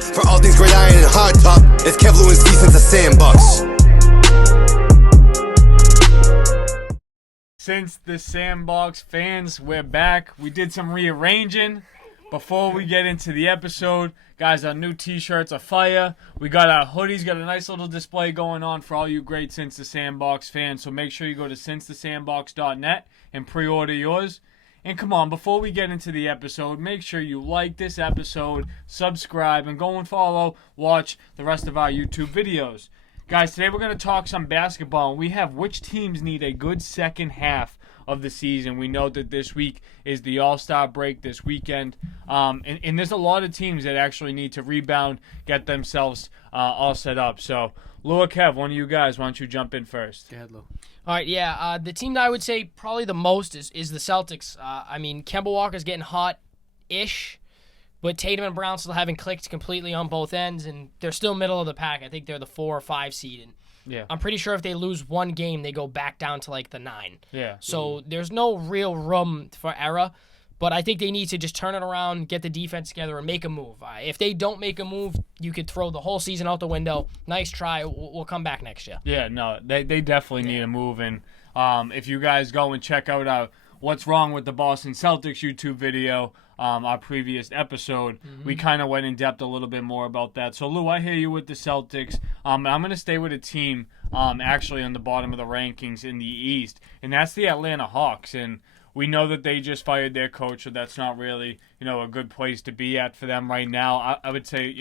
For all things great iron and hard top, it's Kev Lewis since the Sandbox. Since the Sandbox fans, we're back. We did some rearranging before we get into the episode. Guys, our new t-shirts are fire. We got our hoodies, got a nice little display going on for all you great Since the Sandbox fans. So make sure you go to sincethesandbox.net and pre-order yours. And come on, before we get into the episode, make sure you like this episode, subscribe, and go and watch the rest of our YouTube videos. Guys, today we're going to talk some basketball, and we have which teams need a good second half of the season. We know that this week is the All-Star break this weekend, and there's a lot of teams that actually need to rebound, get themselves all set up. So, Lou or Kev, one of you guys, why don't you jump in first? Go ahead, Lou. All right, yeah. The team that I would say probably the most is the Celtics. I mean, Kemba Walker's getting hot-ish, but Tatum and Brown still haven't clicked completely on both ends, and they're still middle of the pack. I think they're the 4 or 5 seed, and Yeah. I'm pretty sure if they lose one game, they go back down to like the 9. Yeah. So there's no real room for error, but I think they need to just turn it around, get the defense together, and make a move. If they don't make a move, you could throw the whole season out the window. Nice try. We'll come back next year. Yeah, no, they definitely need a move. And if you guys go and check out our What's Wrong with the Boston Celtics YouTube video, our previous episode, we kind of went in depth a little bit more about that. So, Lou, I hear you with the Celtics. I'm going to stay with a team actually on the bottom of the rankings in the East, and that's the Atlanta Hawks. And we know that they just fired their coach, so that's not really, a good place to be at for them right now. I would say,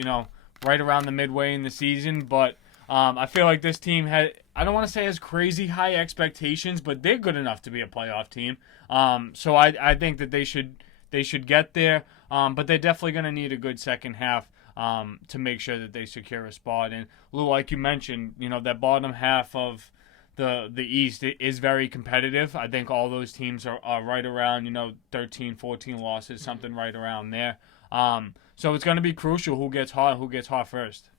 right around the midway in the season, but I feel like this team I don't want to say has crazy high expectations, but they're good enough to be a playoff team. So I think that they should get there, but they're definitely going to need a good second half to make sure that they secure a spot. And Lou, like you mentioned, that bottom half of the East is very competitive. I think all those teams are right around 13, 14 losses, something right around there. So it's going to be crucial who gets hot first.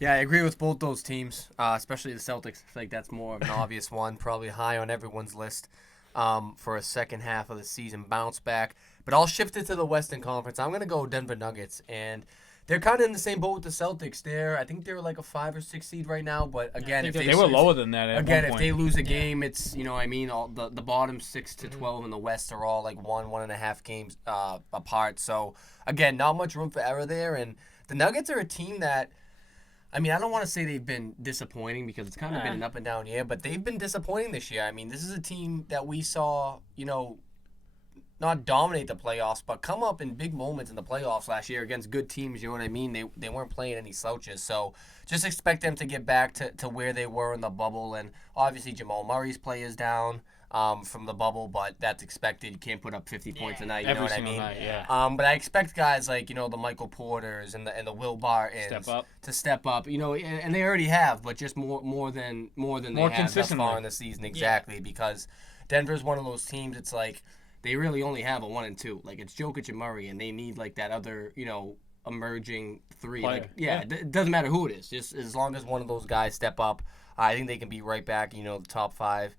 Yeah, I agree with both those teams, especially the Celtics. I feel like that's more of an obvious one, probably high on everyone's list for a second half of the season bounce back. But I'll shift it to the Western Conference. I'm going to go Denver Nuggets, and they're kind of in the same boat with the Celtics. I think they're like a 5 or 6 seed right now, but again, if they were lower than that at one if point. they lose a game, it's, all the bottom 6 to 12 in the West are all like 1.5 games apart. So, again, not much room for error there, and the Nuggets are a team that, I don't want to say they've been disappointing because it's kind of been an up and down year, but they've been disappointing this year. This is a team that we saw, not dominate the playoffs, but come up in big moments in the playoffs last year against good teams, you know what I mean? They weren't playing any slouches, so just expect them to get back to where they were in the bubble, and obviously Jamal Murray's play is down from the bubble, but that's expected. You can't put up 50 points a night, you know what I mean? Night, yeah. But I expect guys like, the Michael Porters and the Will Bartons to step up, and they already have, but just more than they have thus far in the season, exactly, because Denver's one of those teams, it's like, they really only have a 1 and 2. Like, it's Jokic and Murray, and they need, like, that other, emerging 3. Player. Like, it doesn't matter who it is. Just as long as one of those guys step up, I think they can be right back, the top 5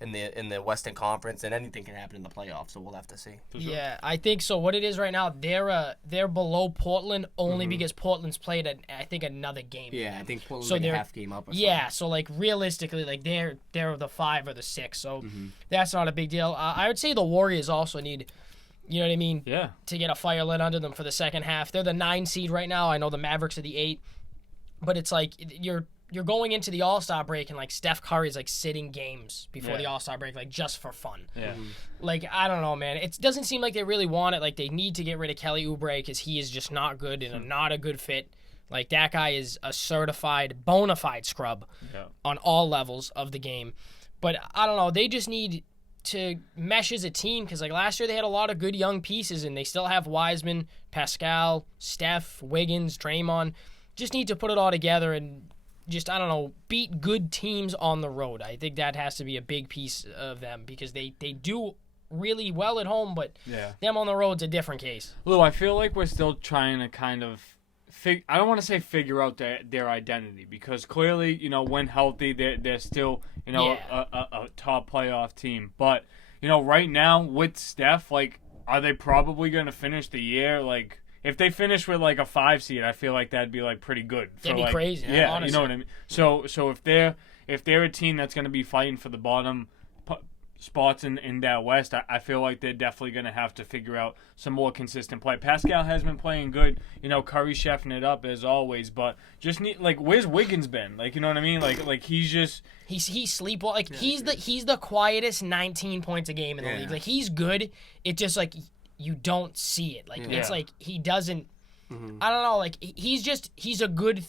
in the Western Conference, and anything can happen in the playoffs, so we'll have to see. Sure. Yeah, I think so. What it is right now, they're below Portland only because Portland's played, I think, another game. Yeah, I think Portland's a half game up or something. Yeah, so, realistically, they're the 5 or the 6, so that's not a big deal. I would say the Warriors also need, you know what I mean? Yeah. To get a fire lit under them for the second half. They're the 9 seed right now. I know the Mavericks are the 8, but it's like you're going into the All-Star break and, Steph Curry's, sitting games before the All-Star break, just for fun. Yeah. I don't know, man. It doesn't seem like they really want it. They need to get rid of Kelly Oubre because he is just not good and not a good fit. That guy is a certified, bona fide scrub on all levels of the game. But, I don't know. They just need to mesh as a team because, last year they had a lot of good young pieces and they still have Wiseman, Pascal, Steph, Wiggins, Draymond. Just need to put it all together and just, beat good teams on the road. I think that has to be a big piece of them because they do really well at home, but them on the road's a different case. Lou, I feel like we're still trying to kind of I don't want to say figure out their identity because clearly, when healthy, they're still, a top playoff team. But, right now with Steph, are they probably going to finish the year, if they finish with like a 5 seed, I feel like that'd be like pretty good. That'd be like, crazy. Yeah, honestly. you know what I mean. So if they're a team that's going to be fighting for the bottom spots in that West, I feel like they're definitely going to have to figure out some more consistent play. Pascal has been playing good. Curry chefing it up as always, but just need where's Wiggins been? You know what I mean? Like he's just he's sleepwalking. He's the quietest 19 points a game in the league. He's good. It just you don't see it. It's he doesn't. I don't know. He's a good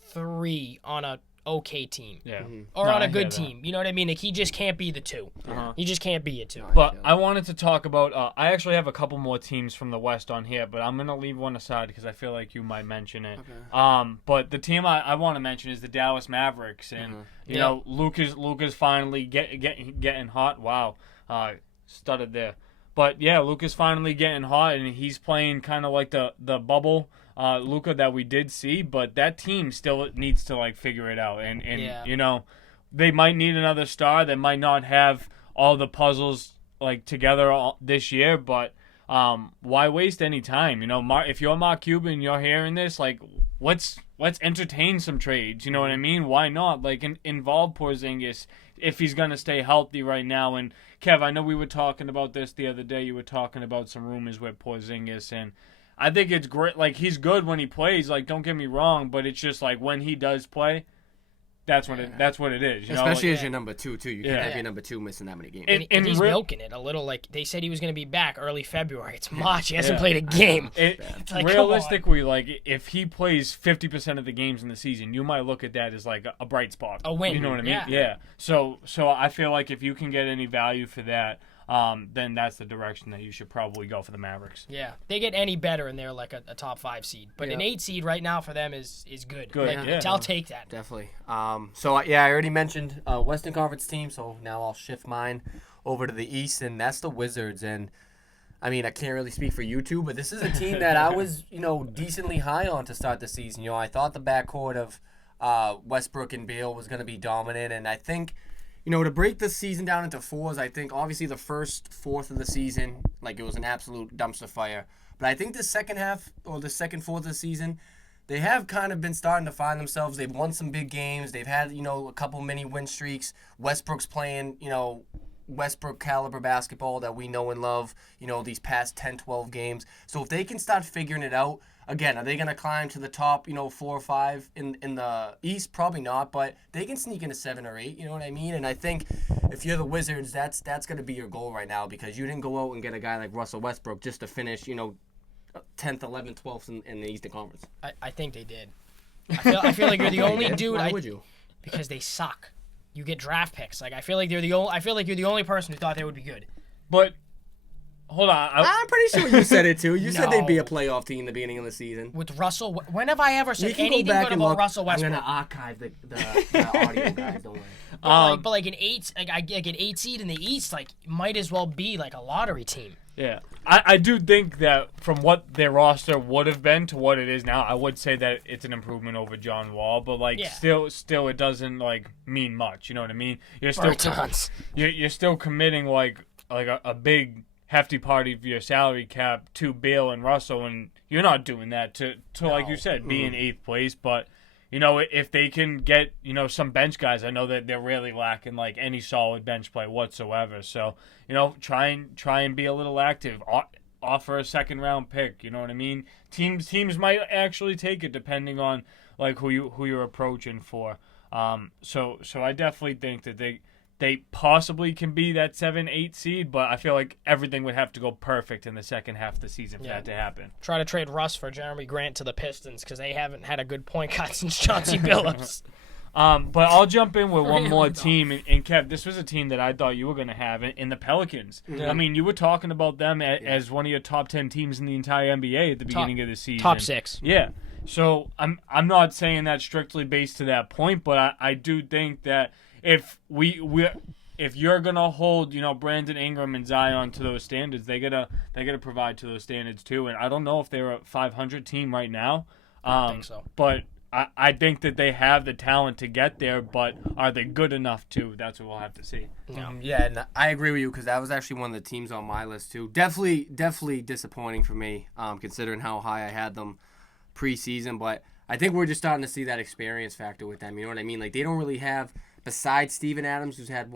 3 on a okay team. Yeah. Or on a good team. You know what I mean? He just can't be the 2. He just can't be a 2. But I wanted to talk about I actually have a couple more teams from the West on here, but I'm going to leave one aside because I feel like you might mention it. Okay. But the team I want to mention is the Dallas Mavericks, and you know, Luke is finally getting hot. Wow. Stuttered there. But yeah, Luke is finally getting hot, and he's playing kind of like the bubble Luka that we did see, but that team still needs to figure it out, and you know, they might need another star. They might not have all the puzzles together this year, but why waste any time? You know, if you're Mark Cuban, you're hearing this, let's entertain some trades. You know what I mean? Why not involve Porzingis if he's gonna stay healthy right now? And Kev, I know we were talking about this the other day. You were talking about some rumors with Porzingis, and I think it's great. He's good when he plays. Don't get me wrong, but it's just when he does play, that's what it is. You Especially know? as your number 2 too. You can't have your number 2 missing that many games. And he's milking it a little. They said he was going to be back early February. It's March. He hasn't played a game. Realistically, if he plays 50% of the games in the season, you might look at that as a bright spot. A win. You know what I mean? Yeah. So I feel like if you can get any value for that, then that's the direction that you should probably go for the Mavericks. Yeah, they get any better and they're a top 5 seed, but an 8 seed right now for them is good. I'll take that. Definitely. I already mentioned Western Conference team, so now I'll shift mine over to the East, and that's the Wizards. And I mean, I can't really speak for you two, but this is a team that I was decently high on to start the season. I thought the backcourt of Westbrook and Beal was going to be dominant, and I think. To break the season down into 4s, I think obviously the first fourth of the season, it was an absolute dumpster fire. But I think the second half or the second fourth of the season, they have kind of been starting to find themselves. They've won some big games. They've had, a couple mini win streaks. Westbrook's playing, Westbrook caliber basketball that we know and love, these past 10, 12 games. So if they can start figuring it out, again, are they going to climb to the top, 4 or 5 in the East? Probably not, but they can sneak into 7 or 8, you know what I mean? And I think if you're the Wizards, that's going to be your goal right now, because you didn't go out and get a guy like Russell Westbrook just to finish, 10th, 11th, 12th in the Eastern Conference. I think they did. I feel like you're the only dude. Why would you? Because they suck. You get draft picks. I feel like you're the only person who thought they would be good. But hold on. I'm pretty sure you said it too. You said they'd be a No. playoff team in the beginning of the season. With Russell, when have I ever You said can go anything back good and about look. Russell Westbrook? I'm gonna archive the audio, guys. Don't worry. But an 8, an 8 seed in the East, might as well be a lottery team. Yeah, I do think that from what their roster would have been to what it is now, I would say that it's an improvement over John Wall. But still, it doesn't mean much. You know what I mean? You're still you're still committing a big hefty part of your salary cap to Beal and Russell, and you're not doing that to like you said, be in 8th place. But if they can get some bench guys, I know that they're really lacking any solid bench play whatsoever. So try and be a little active. Offer a 2nd round pick. You know what I mean? Teams might actually take it depending on who you're approaching for. So I definitely think that they possibly can be that 7-8 seed, but I feel like everything would have to go perfect in the second half of the season for that to happen. Try to trade Russ for Jeremy Grant to the Pistons because they haven't had a good point guard since Chauncey Billups. But I'll jump in with one more team. And Kev, this was a team that I thought you were going to have in the Pelicans. Yeah. I mean, you were talking about them as one of your top 10 teams in the entire NBA at the beginning of the season. Top 6. Yeah. So I'm not saying that strictly based to that point, but I do think that if you're gonna hold Brandon Ingram and Zion to those standards, they gotta provide to those standards too. And I don't know if they're a 500 team right now. I don't think so. But I think that they have the talent to get there, but are they good enough to? That's what we'll have to see. Yeah, and I agree with you because that was actually one of the teams on my list too. Definitely disappointing for me, considering how high I had them preseason. But I think we're just starting to see that experience factor with them. You know what I mean? Like they don't really have, besides Steven Adams, who's had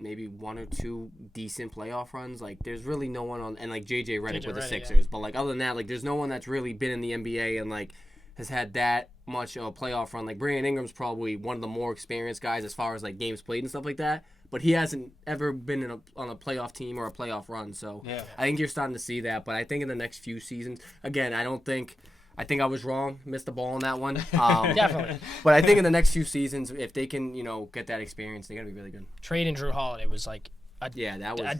maybe 1 or 2 decent playoff runs. Like there's really no one on, and like JJ Redick with the Sixers. Yeah. But like other than that, like there's no one that's really been in the NBA and like has had that much of a playoff run. Like Brandon Ingram's probably one of the more experienced guys as far as like games played and stuff like that. But he hasn't ever been on a playoff team or a playoff run. So yeah. I think you're starting to see that. But I think in the next few seasons, again, I think I was wrong, missed the ball on that one. Definitely. But I think in the next few seasons, if they can, get that experience, they're gonna be really good. Trading Drew Holiday was like a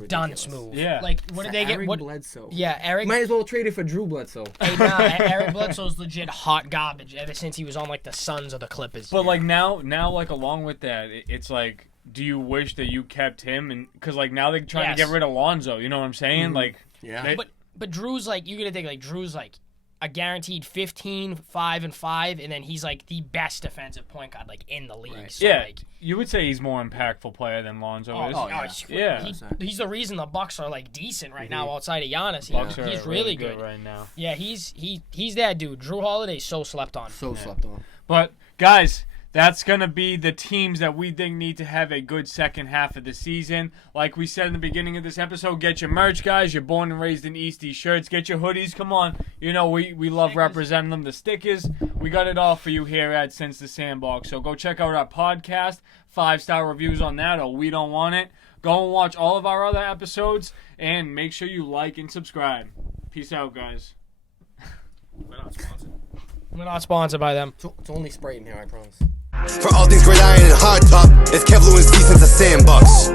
dunce move. Yeah. Like, what did they get? Eric Bledsoe. Yeah, Eric. Might as well trade it for Drew Bledsoe. Hey, nah, Eric Bledsoe's legit hot garbage ever since he was on like the Suns or the Clippers. But like now, like along with that, it's like, do you wish that you kept him? And because like now they're trying to get rid of Lonzo. You know what I'm saying? Mm-hmm. Like, yeah. But Drew's like, you gotta think like Drew's like a guaranteed 15, 5 and 5, and then he's like the best defensive point guard like in the league. Right. So, yeah, like, you would say he's more impactful player than Lonzo is. Yeah. He's the reason the Bucks are like decent right now outside of Giannis. Bucks he's are really good right now. Yeah, he's that dude. Drew Holiday's so slept on. Slept on. But guys, that's going to be the teams that we think need to have a good second half of the season. Like we said in the beginning of this episode, get your merch, guys. You're born and raised in EASTIE shirts. Get your hoodies. Come on. You know, we love representing them. The stickers. We got it all for you here at Since the Sandbox. So go check out our podcast. 5-star reviews on that, or we don't want it. Go and watch all of our other episodes, and make sure you like and subscribe. Peace out, guys. We're not sponsored by them. It's only Sprite in here, I promise. For all things great iron and hard top, it's Kevlu and C since the Sandbox.